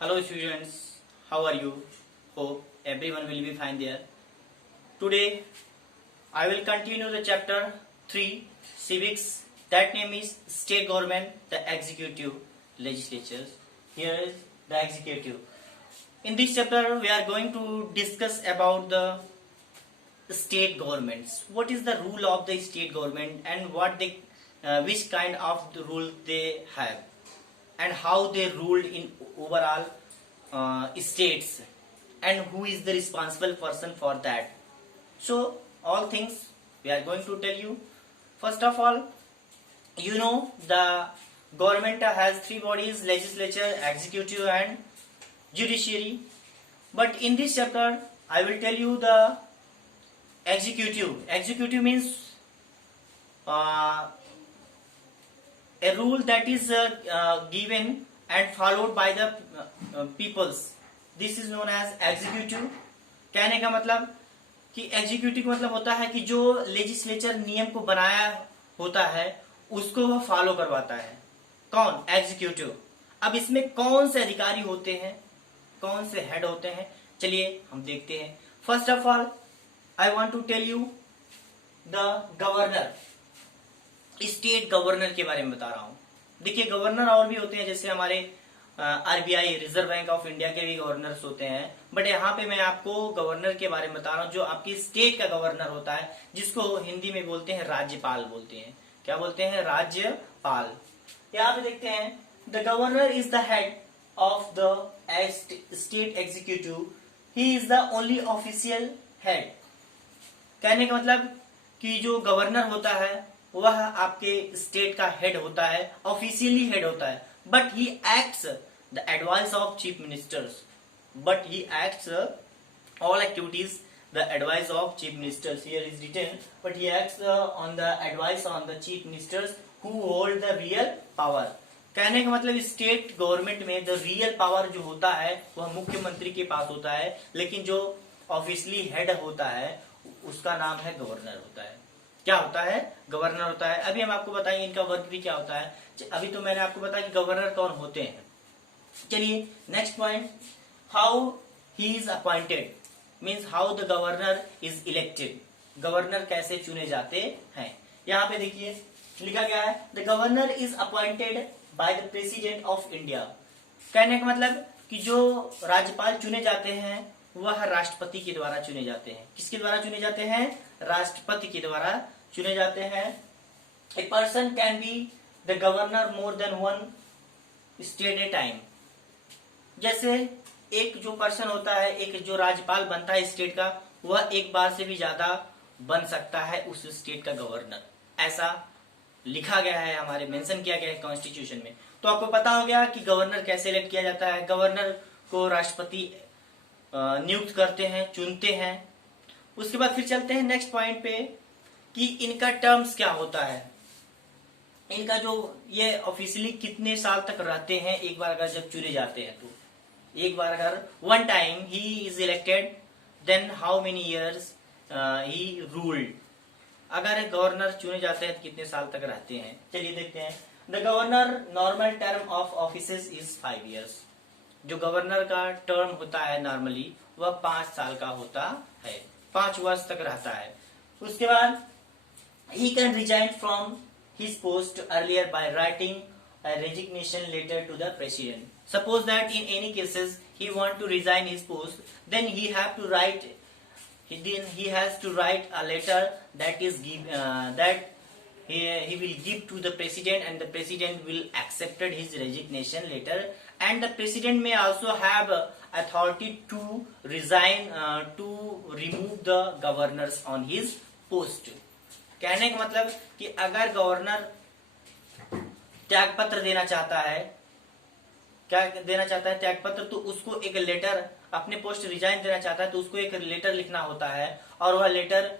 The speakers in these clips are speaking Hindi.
Hello students, how are you? Hope everyone will be fine there. Today I will continue the chapter 3 Civics. That name is State Government, the Executive Legislatures. Here is the Executive. In this chapter we are going to discuss about the state governments. What is the rule of the state government and which kind of the rule they have and how they ruled in overall states and who is the responsible person for that. So all things we are going to tell you. First of all, the government has three bodies: legislature, executive and judiciary. But in this chapter I will tell you the executive. Executive means a rule that is given and followed by the peoples. This is known as executive. कहने का मतलब कि एग्जीक्यूटिव का मतलब होता है कि जो लेजिस्लेचर नियम को बनाया होता है उसको वह फॉलो करवाता है। कौन? एग्जीक्यूटिव। अब इसमें कौन से अधिकारी होते हैं, कौन से हेड होते हैं, चलिए हम देखते हैं। First of all I want to tell you the governor. State governor के बारे में बता रहा हूं। देखिए गवर्नर और भी होते हैं, जैसे हमारे RBI reserve bank of India के भी गवर्नर्स होते हैं, बट यहाँ पे मैं आपको गवर्नर के बारे में बता रहा हूँ जो आपकी स्टेट का गवर्नर होता है, जिसको हिंदी में बोलते हैं राज्यपाल बोलते हैं। क्या बोलते हैं? राज्यपाल। यहाँ पे देखते हैं the governor is the head of the state executive. He is the only official head. कहने का मतलब कि जो गवर्नर होता है वह आपके स्टेट का हेड होता है, ऑफिशियली हेड होता है, but he acts the advice of chief ministers. But he acts all activities the advice of chief ministers. Here is written but he acts on the advice on the chief ministers who hold the real power. कहने का मतलब स्टेट गवर्नमेंट में द रियल पावर जो होता है वह मुख्यमंत्री के पास होता है, लेकिन जो ऑफिशियली हेड होता है उसका नाम है गवर्नर होता है। क्या होता है? गवर्नर होता है। अभी हम आपको बताएंगे इनका वर्क भी क्या होता है। अभी तो मैंने आपको बताया कि गवर्नर कौन होते हैं। चलिए next point, how he is appointed means how the governor is elected. Governor कैसे चुने जाते हैं। यहाँ पे देखिए लिखा गया है the governor is appointed by the president of India. कहने का मतलब कि जो राज्यपाल चुने जाते हैं वह राष्ट्रपति के द्वारा चुने जाते हैं। किसके द्वारा चुने जाते हैं? राष्ट्रपति के द्वारा चुने जाते हैं। A person can be the governor more than one state A time. जैसे एक जो पर्सन होता है, एक जो राज्यपाल बनता है स्टेट का, वह एक बार से भी ज्यादा बन सकता है उस स्टेट का गवर्नर। ऐसा लिखा गया है, हमारे मेंशन किया गया है कॉन्स्टिट्यूशन में। तो आपको पता हो गया कि गवर्नर कैसे इलेक्ट किया जाता है। गवर्नर को राष्ट्रपति नियुक्त करते हैं, चुनते हैं। उसके बाद फिर चलते हैं नेक्स्ट पॉइंट पे कि इनका टर्म्स क्या होता है। इनका जो ये ऑफिशियली कितने साल तक रहते हैं एक बार अगर जब चुने जाते हैं तो। एक बार अगर one time he is elected then how many years he ruled. अगर गवर्नर चुने जाते हैं तो कितने साल तक रहते हैं। चलिए देखते हैं। The governor normal term of office is 5 years। जो गवर्नर का टर्म होता है नॉर्मली वह 5 साल का होता है, 5 वर्ष तक रहता है। उसके बाद he can resign from his post earlier by writing a resignation letter to the president. Suppose that in any cases he want to resign his post, then he has to write a letter that is he will give to the president, and the president will accept his resignation letter, and the president may also have authority to resign to remove the governors on his post. कहने का मतलब कि अगर गवर्नर त्याग पत्र देना चाहता है, क्या देना चाहता है? त्याग पत्र। तो उसको एक लेटर, अपने पोस्ट रिजाइन देना चाहता है तो उसको एक लेटर लिखना होता है, और वह लेटर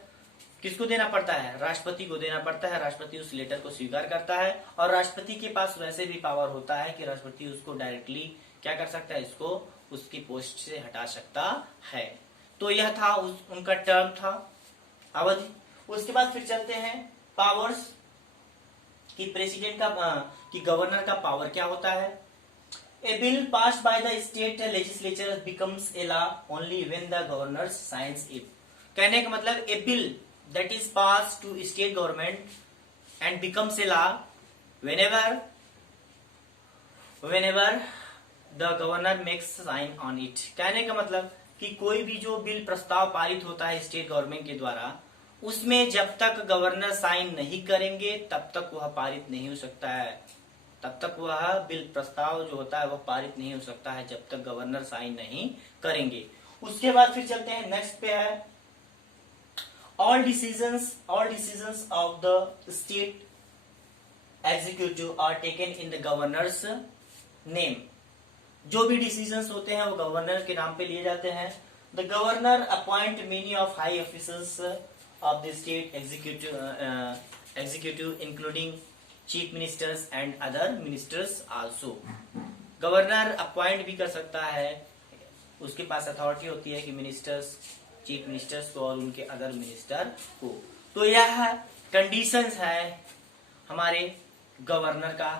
किसको देना पड़ता है? राष्ट्रपति को देना पड़ता है। राष्ट्रपति उस लेटर को स्वीकार करता है, और राष्ट्रपति के पास वैसे भी पावर होता है कि राष्ट्रपति उसको डायरेक्टली क्या कर सकता है, इसको उसकी पोस्ट से हटा सकता है। तो यह था उनका टर्म था, अवधि। उसके बाद फिर चलते हैं पावर्स कि प्रेसिडेंट का कि गवर्नर का पावर क्या होता है। A bill passed by the state legislature becomes a law only when the governor signs it. कहने का मतलब a bill that is passed to state government and becomes a law whenever the governor makes sign on it. कहने का मतलब कि कोई भी जो बिल प्रस्ताव पारित होता है स्टेट गवर्नमेंट के द्वारा, उसमें जब तक गवर्नर साइन नहीं करेंगे तब तक वह पारित नहीं हो सकता है। तब तक वह बिल प्रस्ताव जो होता है वह पारित नहीं हो सकता है जब तक गवर्नर साइन नहीं करेंगे। उसके बाद फिर चलते हैं नेक्स्ट पे है all decisions of the state executive are taken in the governor's name. जो भी डिसीजंस होते हैं वो गवर्नर के नाम पे लिए जाते हैं। The governor appoint many of high officers of the state executive including chief ministers and other ministers also. Governor appoint भी कर सकता है, उसके पास अथॉरिटी होती है कि मिनिस्टर्स, चीफ मिनिस्टर्स को और उनके अदर मिनिस्टर को। तो यह कंडीशंस है हमारे गवर्नर का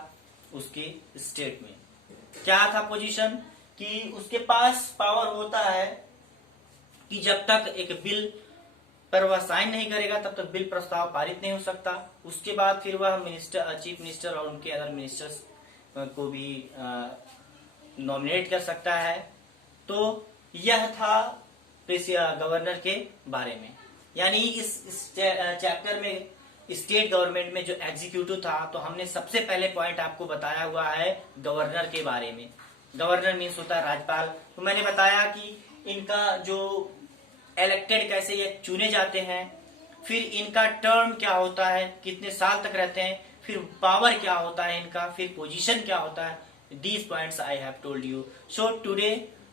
उसके स्टेट में। क्या था पोजीशन कि उसके पास पावर होता है कि जब तक एक बिल पर वह साइन नहीं करेगा तब तक बिल प्रस्ताव पारित नहीं हो सकता। उसके बाद फिर वह मिनिस्टर, चीफ मिनिस्टर और उनके अदर मिनिस्टर्स को भी नॉमिनेट कर सकता है। तो यह था गवर्नर के बारे में। यानी इस चैप्टर में स्टेट गवर्नमेंट में जो एग्जीक्यूटिव था, तो हमने सबसे पहले पॉइंट आपको बताया हुआ है गवर्नर के बारे में। गवर्नर मीन्स होता है राज्यपाल। तो मैंने बताया कि इनका जो इलेक्टेड कैसे ये चुने जाते हैं, फिर इनका टर्म क्या होता है, कितने साल तक रहते हैं, फिर पावर क्या होता है इनका, फिर पोजीशन क्या होता है। These points I have told you. So today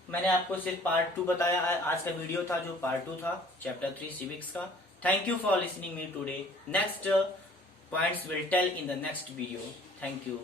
मैंने आपको सिर्फ पार्ट 2 बताया। आज का वीडियो था जो पार्ट 2 था चैप्टर 3 सिविक्स का। Thank you for listening me today. Next points will tell in the next video. Thank you.